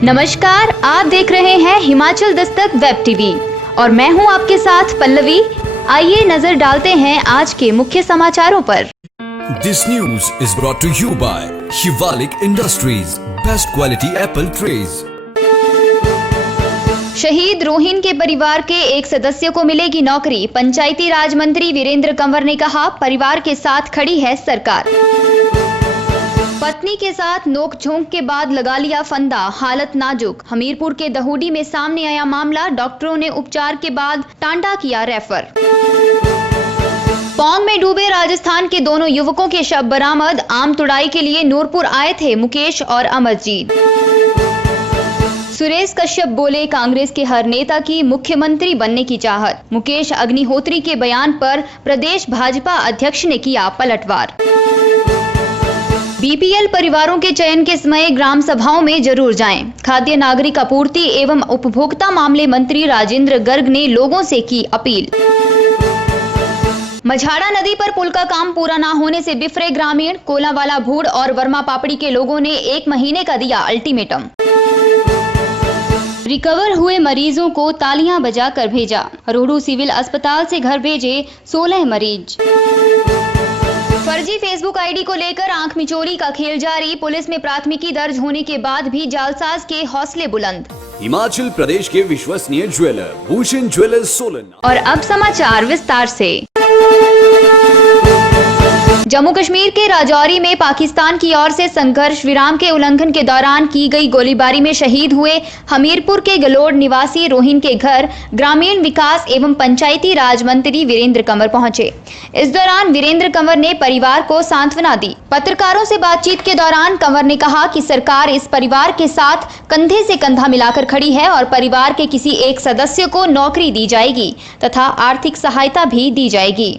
नमस्कार, आप देख रहे हैं हिमाचल दस्तक वेब टीवी और मैं हूं आपके साथ पल्लवी। आइए नजर डालते हैं आज के मुख्य समाचारों पर। This news is brought to you by Shivalik Industries, best quality apple trays. शहीद रोहिन के परिवार के एक सदस्य को मिलेगी नौकरी। पंचायती राज मंत्री वीरेंद्र कंवर ने कहा, परिवार के साथ खड़ी है सरकार। पत्नी के साथ नोकझोंक के बाद लगा लिया फंदा, हालत नाजुक। हमीरपुर के दहूडी में सामने आया मामला, डॉक्टरों ने उपचार के बाद टांडा किया रेफर। पौंग में डूबे राजस्थान के दोनों युवकों के शव बरामद। आम तुड़ाई के लिए नूरपुर आए थे मुकेश और अमरजीत। सुरेश कश्यप बोले, कांग्रेस के हर नेता की मुख्यमंत्री बनने की चाहत। मुकेश अग्निहोत्री के बयान पर प्रदेश भाजपा अध्यक्ष ने किया पलटवार। बीपीएल परिवारों के चयन के समय ग्राम सभाओं में जरूर जाएं। खाद्य नागरिक आपूर्ति एवं उपभोक्ता मामले मंत्री राजेंद्र गर्ग ने लोगों से की अपील। मझाड़ा नदी पर पुल का काम पूरा न होने से बिफरे ग्रामीण। कोलावाला, भूड़ और वर्मा पापड़ी के लोगों ने 1 महीने का दिया अल्टीमेटम। रिकवर हुए मरीजों को तालियां बजाकर भेजा। रोहडू सिविल अस्पताल से घर भेजे 16 मरीज। फर्जी फेसबुक आईडी को लेकर आंख मिचोली का खेल जारी। पुलिस में प्राथमिकी दर्ज होने के बाद भी जालसाज के हौसले बुलंद। हिमाचल प्रदेश के विश्वसनीय ज्वेलर भूषण ज्वेलर्स सोलन। और अब समाचार विस्तार से। जम्मू कश्मीर के राजौरी में पाकिस्तान की ओर से संघर्ष विराम के उल्लंघन के दौरान की गई गोलीबारी में शहीद हुए हमीरपुर के गलोड़ निवासी रोहिन के घर ग्रामीण विकास एवं पंचायती राज मंत्री वीरेंद्र कंवर पहुंचे। इस दौरान वीरेंद्र कंवर ने परिवार को सांत्वना दी। पत्रकारों से बातचीत के दौरान कंवर ने कहा कि सरकार इस परिवार के साथ कंधे से कंधा मिलाकर खड़ी है और परिवार के किसी एक सदस्य को नौकरी दी जाएगी तथा आर्थिक सहायता भी दी जाएगी।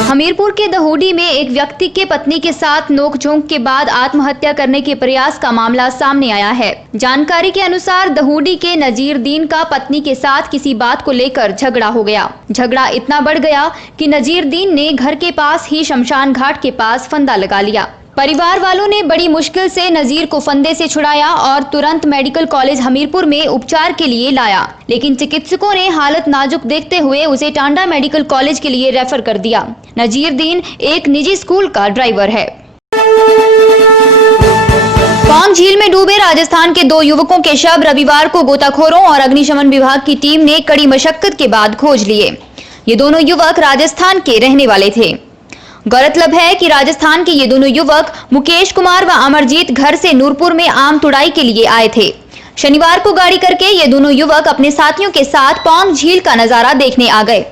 हमीरपुर के दहूडी में एक व्यक्ति के पत्नी के साथ नोकझोंक के बाद आत्महत्या करने के प्रयास का मामला सामने आया है। जानकारी के अनुसार दहूडी के नजीरदीन का पत्नी के साथ किसी बात को लेकर झगड़ा हो गया। झगड़ा इतना बढ़ गया कि नजीरदीन ने घर के पास ही शमशान घाट के पास फंदा लगा लिया। परिवार वालों ने बड़ी मुश्किल से नजीर को फंदे से छुड़ाया और तुरंत मेडिकल कॉलेज हमीरपुर में उपचार के लिए लाया, लेकिन चिकित्सकों ने हालत नाजुक देखते हुए उसे टांडा मेडिकल कॉलेज के लिए रेफर कर दिया। नजीरदीन एक निजी स्कूल का ड्राइवर है। पौंग झील में डूबे राजस्थान के 2 युवकों के शव रविवार को गोताखोरों और अग्निशमन विभाग की टीम ने कड़ी मशक्कत के बाद खोज लिए। ये दोनों युवक राजस्थान के रहने वाले थे। गौरतलब है कि राजस्थान के ये दोनों युवक मुकेश कुमार व अमरजीत घर से नूरपुर में आम तुड़ाई के लिए आए थे। शनिवार को गाड़ी करके ये दोनों युवक अपने साथियों के साथ पौंग झील का नजारा देखने आ गए।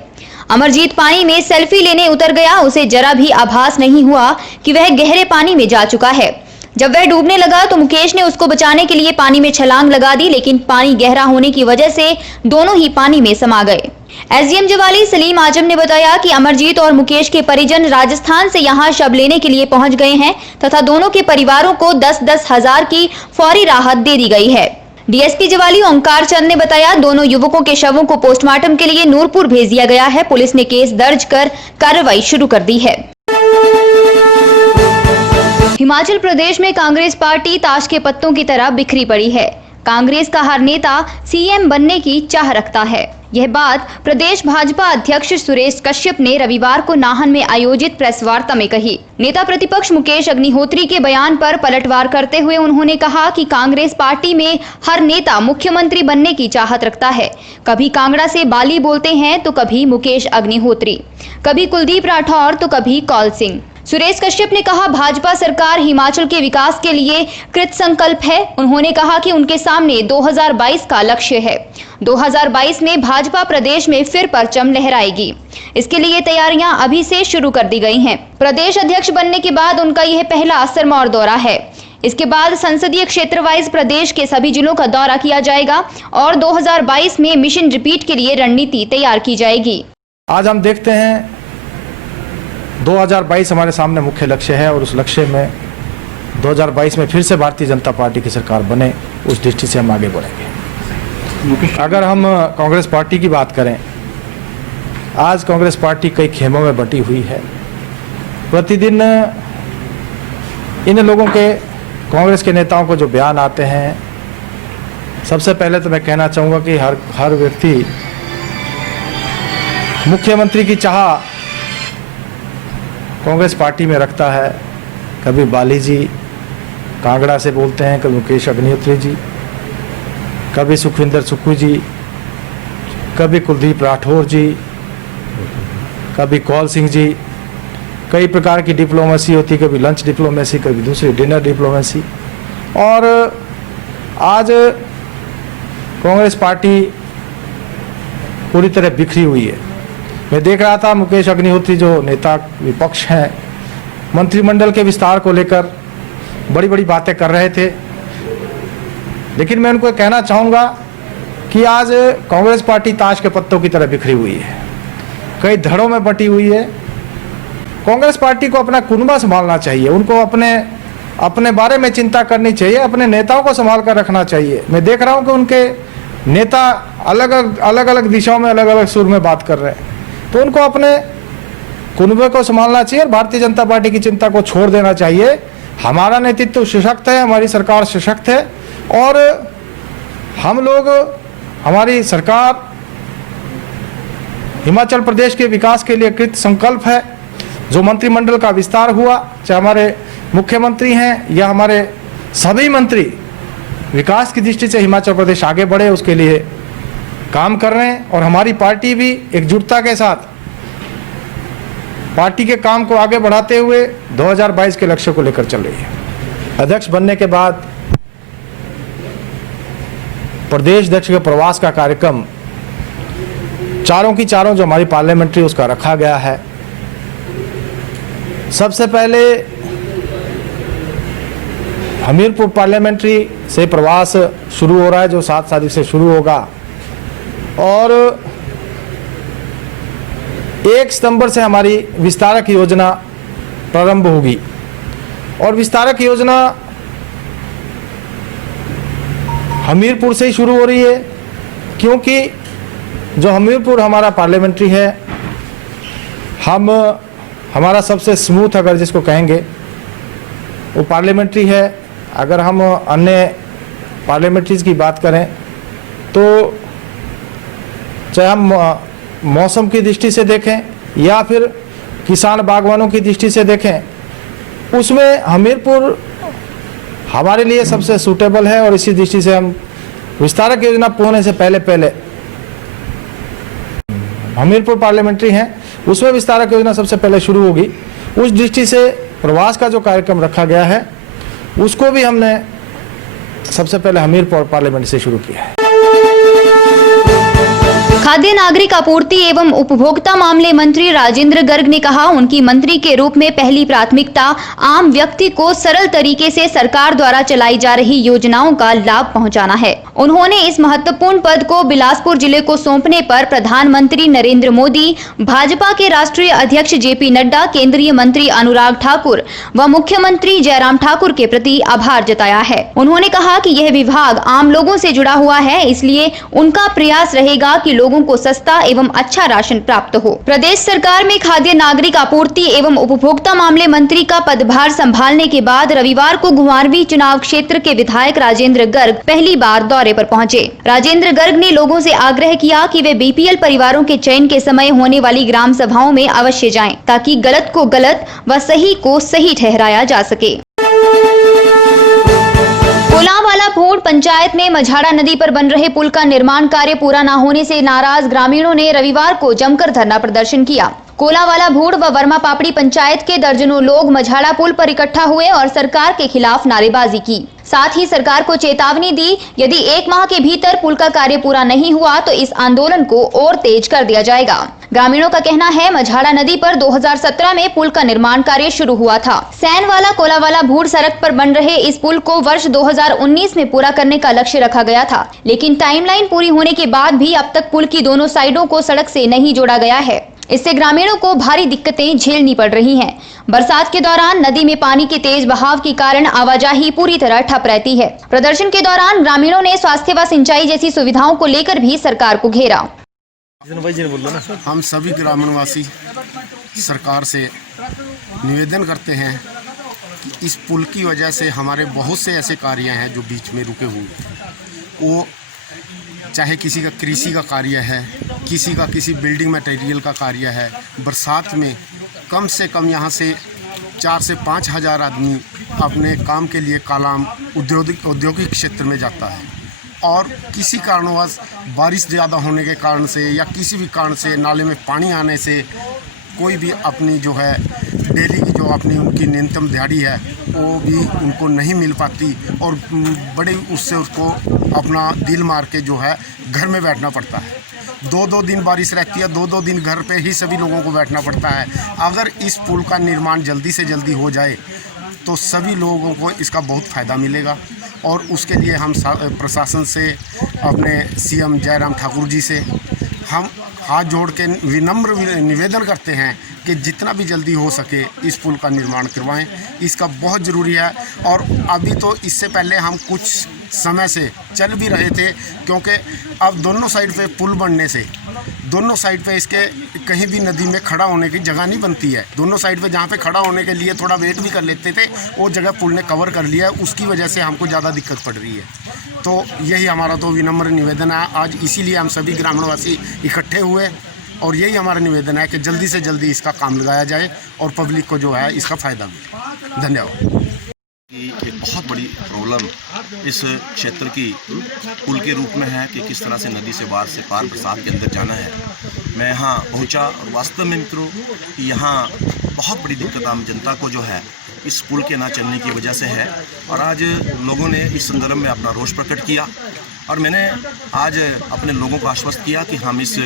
अमरजीत पानी में सेल्फी लेने उतर गया। उसे जरा भी आभास नहीं हुआ कि वह गहरे पानी में जा चुका है। जब वह डूबने लगा तो मुकेश ने उसको बचाने के लिए पानी में छलांग लगा दी, लेकिन पानी गहरा होने की वजह से दोनों ही पानी में समा गए। एसडीएम जवाली सलीम आजम ने बताया कि अमरजीत और मुकेश के परिजन राजस्थान से यहां शव लेने के लिए पहुंच गए हैं तथा दोनों के परिवारों को 10-10 हजार की फौरी राहत दे दी गई है। डीएसपी जवाली ओंकार चंद ने बताया, दोनों युवकों के शवों को पोस्टमार्टम के लिए नूरपुर भेज दिया गया है। पुलिस ने केस दर्ज कर कार्रवाई शुरू कर दी है। हिमाचल प्रदेश में कांग्रेस पार्टी ताश के पत्तों की तरह बिखरी पड़ी है। कांग्रेस का हर नेता सीएम बनने की चाह रखता है। यह बात प्रदेश भाजपा अध्यक्ष सुरेश कश्यप ने रविवार को नाहन में आयोजित प्रेस वार्ता में कही। नेता प्रतिपक्ष मुकेश अग्निहोत्री के बयान पर पलटवार करते हुए उन्होंने कहा कि कांग्रेस पार्टी में हर नेता मुख्यमंत्री बनने की चाहत रखता है। कभी कांगड़ा से बाली बोलते हैं तो कभी मुकेश अग्निहोत्री, कभी कुलदीप राठौर तो कभी कौल सिंह। सुरेश कश्यप ने कहा, भाजपा सरकार हिमाचल के विकास के लिए कृत संकल्प है। उन्होंने कहा कि उनके सामने 2022 का लक्ष्य है। 2022 में भाजपा प्रदेश में फिर परचम लहराएगी। इसके लिए तैयारियां अभी से शुरू कर दी गई हैं। प्रदेश अध्यक्ष बनने के बाद उनका यह पहला सिरमौर दौरा है। इसके बाद संसदीय क्षेत्र वाइज प्रदेश के सभी जिलों का दौरा किया जाएगा और 2022 में मिशन रिपीट के लिए रणनीति तैयार की जाएगी। आज हम देखते हैं 2022 हमारे सामने मुख्य लक्ष्य है और उस लक्ष्य में 2022 में फिर से भारतीय जनता पार्टी की सरकार बने, उस दृष्टि से हम आगे बढ़ेंगे। अगर हम कांग्रेस पार्टी की बात करें, आज कांग्रेस पार्टी कई खेमों में बटी हुई है। प्रतिदिन इन लोगों के कांग्रेस के नेताओं को जो बयान आते हैं, सबसे पहले तो मैं कहना चाहूँगा कि हर व्यक्ति मुख्यमंत्री की चाह कांग्रेस पार्टी में रखता है। कभी बाली जी कांगड़ा से बोलते हैं, कभी मुकेश अग्निहोत्री जी, कभी सुखविंदर सुक्खू जी, कभी कुलदीप राठौर जी, कभी कौल सिंह जी। कई प्रकार की डिप्लोमेसी होती, कभी लंच डिप्लोमेसी, कभी दूसरी डिनर डिप्लोमेसी। और आज कांग्रेस पार्टी पूरी तरह बिखरी हुई है। मैं देख रहा था मुकेश अग्निहोत्री जो नेता विपक्ष हैं, मंत्रिमंडल के विस्तार को लेकर बड़ी बड़ी बातें कर रहे थे, लेकिन मैं उनको कहना चाहूँगा कि आज कांग्रेस पार्टी ताश के पत्तों की तरह बिखरी हुई है, कई धड़ों में बटी हुई है। कांग्रेस पार्टी को अपना कुनबा संभालना चाहिए, उनको अपने बारे में चिंता करनी चाहिए, अपने नेताओं को संभाल कर रखना चाहिए। मैं देख रहा हूँ कि उनके नेता अलग अलग दिशाओं में अलग अलग सुर में बात कर रहे हैं, तो उनको अपने कुनबे को संभालना चाहिए और भारतीय जनता पार्टी की चिंता को छोड़ देना चाहिए। हमारा नेतृत्व सशक्त है, हमारी सरकार सशक्त है और हम लोग, हमारी सरकार हिमाचल प्रदेश के विकास के लिए कृत संकल्प है। जो मंत्रिमंडल का विस्तार हुआ, चाहे हमारे मुख्यमंत्री हैं या हमारे सभी मंत्री विकास की दृष्टि से हिमाचल प्रदेश आगे बढ़े, उसके लिए काम कर रहे हैं। और हमारी पार्टी भी एकजुटता के साथ पार्टी के काम को आगे बढ़ाते हुए 2022 के लक्ष्य को लेकर चल रही है। अध्यक्ष बनने के बाद प्रदेश अध्यक्ष के प्रवास का कार्यक्रम चारों की चारों जो हमारी पार्लियामेंट्री उसका रखा गया है। सबसे पहले हमीरपुर पार्लियामेंट्री से प्रवास शुरू हो रहा है, जो 7 तारीख से शुरू होगा और 1 सितंबर से हमारी विस्तारक योजना प्रारंभ होगी। और विस्तारक योजना हमीरपुर से ही शुरू हो रही है, क्योंकि जो हमीरपुर हमारा पार्लियामेंट्री है, हमारा सबसे स्मूथ अगर जिसको कहेंगे वो पार्लियामेंट्री है। अगर हम अन्य पार्लियामेंट्रीज की बात करें तो चाहे हम मौसम की दृष्टि से देखें या फिर किसान बागवानों की दृष्टि से देखें, उसमें हमीरपुर हमारे लिए सबसे सूटेबल है। और इसी दृष्टि से हम विस्तारक योजना होने से पहले हमीरपुर पार्लियामेंट्री हैं, उसमें विस्तारक योजना सबसे पहले शुरू होगी। उस दृष्टि से प्रवास का जो कार्यक्रम रखा गया है उसको भी हमने सबसे पहले हमीरपुर पार्लियामेंट से शुरू किया है। खाद्य नागरिक आपूर्ति एवं उपभोक्ता मामले मंत्री राजेंद्र गर्ग ने कहा, उनकी मंत्री के रूप में पहली प्राथमिकता आम व्यक्ति को सरल तरीके से सरकार द्वारा चलाई जा रही योजनाओं का लाभ पहुंचाना है। उन्होंने इस महत्वपूर्ण पद को बिलासपुर जिले को सौंपने पर प्रधानमंत्री नरेंद्र मोदी, भाजपा के राष्ट्रीय अध्यक्ष जेपी नड्डा, केंद्रीय मंत्री अनुराग ठाकुर व मुख्यमंत्री जयराम ठाकुर के प्रति आभार जताया है। उन्होंने कहा कि यह विभाग आम लोगों से जुड़ा हुआ है, इसलिए उनका प्रयास रहेगा कि लोगों को सस्ता एवं अच्छा राशन प्राप्त हो। प्रदेश सरकार में खाद्य नागरिक आपूर्ति एवं उपभोक्ता मामले मंत्री का पदभार संभालने के बाद रविवार को घुमारवीं चुनाव क्षेत्र के विधायक राजेंद्र गर्ग पहली बार दौरे पर पहुंचे। राजेंद्र गर्ग ने लोगों से आग्रह किया कि वे बीपीएल परिवारों के चयन के समय होने वाली ग्राम सभाओं में अवश्य जाएं, ताकि गलत को गलत व सही को सही ठहराया जा सके। कोलावाला भोड़ पंचायत में मझाड़ा नदी पर बन रहे पुल का निर्माण कार्य पूरा न होने से नाराज ग्रामीणों ने रविवार को जमकर धरना प्रदर्शन किया। कोलावाला भोड़ व वर्मा पापड़ी पंचायत के दर्जनों लोग मझाड़ा पुल पर इकट्ठा हुए और सरकार के खिलाफ नारेबाजी की। साथ ही सरकार को चेतावनी दी, यदि 1 माह के भीतर पुल का कार्य पूरा नहीं हुआ तो इस आंदोलन को और तेज कर दिया जाएगा। ग्रामीणों का कहना है, मझाड़ा नदी पर 2017 में पुल का निर्माण कार्य शुरू हुआ था। सैनवाला कोलावाला भूड़ सड़क पर बन रहे इस पुल को वर्ष 2019 में पूरा करने का लक्ष्य रखा गया था, लेकिन टाइमलाइन पूरी होने के बाद भी अब तक पुल की दोनों साइडों को सड़क से नहीं जोड़ा गया है। इससे ग्रामीणों को भारी दिक्कतें झेलनी पड़ रही हैं। बरसात के दौरान नदी में पानी के तेज बहाव के कारण आवाजाही पूरी तरह ठप रहती है। प्रदर्शन के दौरान ग्रामीणों ने स्वास्थ्य व सिंचाई जैसी सुविधाओं को लेकर भी सरकार को घेरा। हम सभी ग्रामीणवासी सरकार से निवेदन करते हैं कि इस पुल की वजह से हमारे बहुत से ऐसे कार्य हैं जो बीच में रुके हुए हैं। वो चाहे किसी का कृषि का कार्य है, किसी का किसी बिल्डिंग मटेरियल का कार्य है। बरसात में कम से कम यहाँ से 4 से 5 हज़ार आदमी अपने काम के लिए कालाम औद्योगिक क्षेत्र में जाता है, और किसी कारणवश बारिश ज़्यादा होने के कारण से या किसी भी कारण से नाले में पानी आने से कोई भी अपनी जो है डेली की जो अपनी उनकी न्यूनतम दिहाड़ी है वो भी उनको नहीं मिल पाती, और बड़े उससे उसको अपना दिल मार के जो है घर में बैठना पड़ता है। 2-2 दिन बारिश रहती है, 2-2 दिन घर पे ही सभी लोगों को बैठना पड़ता है। अगर इस पुल का निर्माण जल्दी से जल्दी हो जाए तो सभी लोगों को इसका बहुत फ़ायदा मिलेगा, और उसके लिए हम प्रशासन से, अपने सीएम जयराम ठाकुर जी से हम हाथ जोड़ के विनम्र निवेदन करते हैं कि जितना भी जल्दी हो सके इस पुल का निर्माण करवाएं। इसका बहुत ज़रूरी है। और अभी तो इससे पहले हम कुछ समय से चल भी रहे थे, क्योंकि अब दोनों साइड पे पुल बनने से दोनों साइड पे इसके कहीं भी नदी में खड़ा होने की जगह नहीं बनती है। दोनों साइड पे जहाँ पे खड़ा होने के लिए थोड़ा वेट भी कर लेते थे, वो जगह पुल ने कवर कर लिया है। उसकी वजह से हमको ज़्यादा दिक्कत पड़ रही है। तो यही हमारा तो विनम्र निवेदन है आज, इसीलिए हम सभी ग्रामीणवासी इकट्ठे हुए, और यही हमारा निवेदन है कि जल्दी से जल्दी इसका काम लगाया जाए और पब्लिक को जो है इसका फ़ायदा मिले। धन्यवाद। कि एक बहुत बड़ी प्रॉब्लम इस क्षेत्र की पुल के रूप में है कि किस तरह से नदी से पार बरसात के अंदर जाना है। मैं यहाँ पहुँचा और वास्तव में मित्रों कि यहाँ बहुत बड़ी दिक्कत आम जनता को जो है इस पुल के ना चलने की वजह से है, और आज लोगों ने इस संदर्भ में अपना रोष प्रकट किया, और मैंने आज अपने लोगों को आश्वस्त किया कि हम इस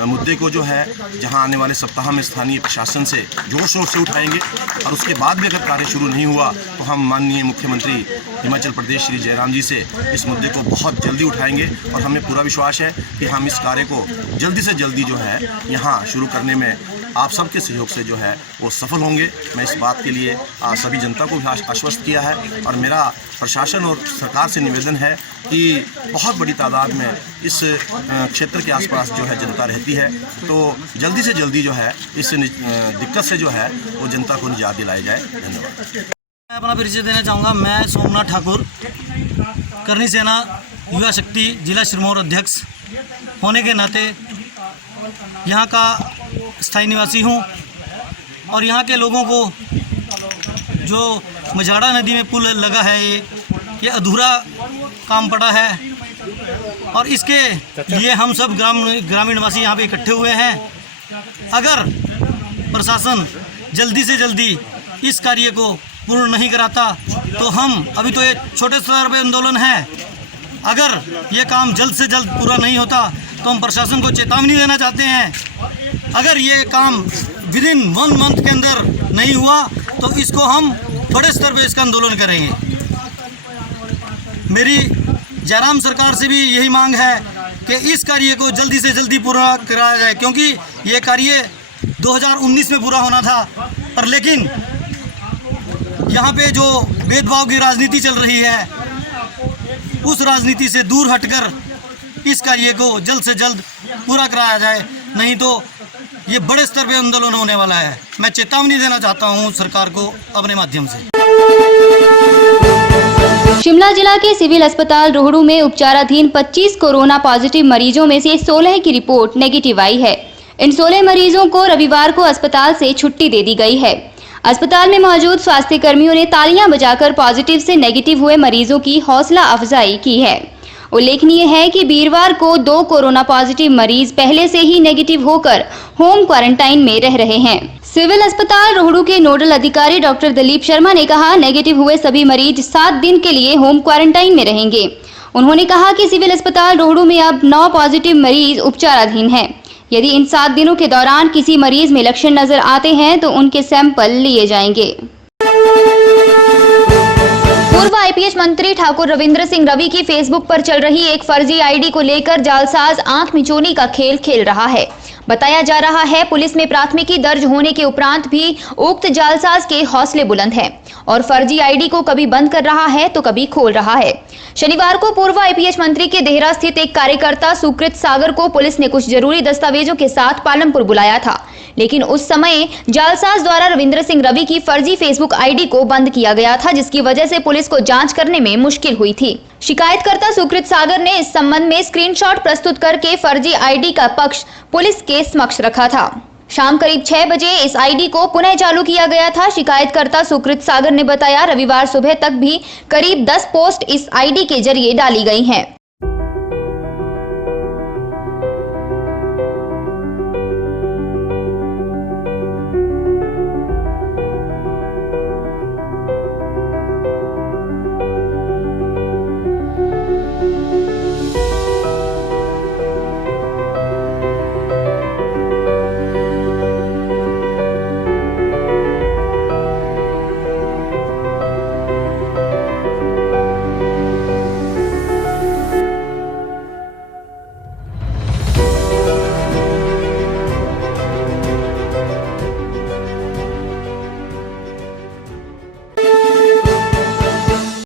मुद्दे को जो है जहां आने वाले सप्ताह में स्थानीय प्रशासन से जोर शोर से उठाएंगे, और उसके बाद भी अगर कार्य शुरू नहीं हुआ तो हम माननीय मुख्यमंत्री हिमाचल प्रदेश श्री जयराम जी से इस मुद्दे को बहुत जल्दी उठाएंगे, और हमें पूरा विश्वास है कि हम इस कार्य को जल्दी से जल्दी जो है यहाँ शुरू करने में आप सबके सहयोग से जो है वो सफल होंगे। मैं इस बात के लिए सभी जनता को भी आश्वस्त किया है, और मेरा प्रशासन और सरकार से निवेदन है कि बहुत बड़ी तादाद में इस क्षेत्र के आसपास जो है जनता रहती है, तो जल्दी से जल्दी जो है इस दिक्कत से जो है वो जनता को निजात दिलाई जाए। धन्यवाद। मैं अपना परिचय देना चाहूँगा। मैं सोमनाथ ठाकुर, करनी सेना युवा शक्ति जिला सिरमौर अध्यक्ष होने के नाते यहाँ का स्थायी निवासी हूँ, और यहाँ के लोगों को जो मझाड़ा नदी में पुल लगा है ये अधूरा काम पड़ा है, और इसके लिए हम सब ग्रामीण वासी यहाँ पे इकट्ठे हुए हैं। अगर प्रशासन जल्दी से जल्दी इस कार्य को पूर्ण नहीं कराता तो हम, अभी तो ये छोटे स्तर पर आंदोलन है, अगर ये काम जल्द से जल्द पूरा नहीं होता तो हम प्रशासन को चेतावनी देना चाहते हैं। अगर ये काम विदिन 1 मंथ के अंदर नहीं हुआ तो इसको हम बड़े स्तर पर इसका आंदोलन करेंगे। मेरी जयराम सरकार से भी यही मांग है कि इस कार्य को जल्दी से जल्दी पूरा कराया जाए, क्योंकि ये कार्य 2019 में पूरा होना था, पर लेकिन यहाँ पे जो भेदभाव की राजनीति चल रही है उस राजनीति से दूर हटकर इस कार्य को जल्द से जल्द पूरा कराया जाए, नहीं तो ये बड़े स्तर पे आंदोलन होने वाला है। मैं चेतावनी देना चाहता हूँ सरकार को अपने माध्यम से। शिमला जिला के सिविल अस्पताल रोहड़ू में उपचाराधीन 25 कोरोना पॉजिटिव मरीजों में से 16 की रिपोर्ट नेगेटिव आई है। इन 16 मरीजों को रविवार को अस्पताल से छुट्टी दे दी गई है। अस्पताल में मौजूद स्वास्थ्य कर्मियों ने तालियां बजाकर पॉजिटिव से नेगेटिव हुए मरीजों की हौसला अफजाई की है। उल्लेखनीय है कि वीरवार को 2 कोरोना पॉजिटिव मरीज पहले से ही नेगेटिव होकर होम क्वारंटाइन में रह रहे हैं। सिविल अस्पताल रोहड़ू के नोडल अधिकारी डॉक्टर दिलीप शर्मा ने कहा, नेगेटिव हुए सभी मरीज 7 दिन के लिए होम क्वारंटाइन में रहेंगे। उन्होंने कहा कि सिविल अस्पताल रोहड़ू में अब 9 पॉजिटिव मरीज उपचाराधीन हैं। यदि इन 7 दिनों के दौरान किसी मरीज में लक्षण नजर आते हैं तो उनके सैंपल लिए जाएंगे। पूर्व आईपीएस मंत्री ठाकुर रविंद्र सिंह रवि की फेसबुक पर चल रही एक फर्जी आईडी को लेकर जालसाज आंख मिचौनी का खेल खेल रहा है। बताया जा रहा है पुलिस में प्राथमिकी दर्ज होने के उपरांत भी उक्त जालसाज के हौसले बुलंद हैं और फर्जी आईडी को कभी बंद कर रहा है तो कभी खोल रहा है। शनिवार को पूर्व आईपीएस मंत्री के देहरा स्थित एक कार्यकर्ता सुकृत सागर को पुलिस ने कुछ जरूरी दस्तावेजों के साथ पालमपुर बुलाया था। लेकिन उस समय जालसाज द्वारा रविंद्र सिंह रवि की फर्जी फेसबुक आईडी को बंद किया गया था, जिसकी वजह से पुलिस को जांच करने में मुश्किल हुई थी। शिकायतकर्ता सुकृत सागर ने इस संबंध में स्क्रीनशॉट प्रस्तुत करके फर्जी आईडी का पक्ष पुलिस के समक्ष रखा था। शाम करीब 6 बजे इस आईडी को पुनः चालू किया गया था। शिकायतकर्ता सुकृत सागर ने बताया, रविवार सुबह तक भी करीब 10 पोस्ट इस आईडी के जरिए डाली गई हैं।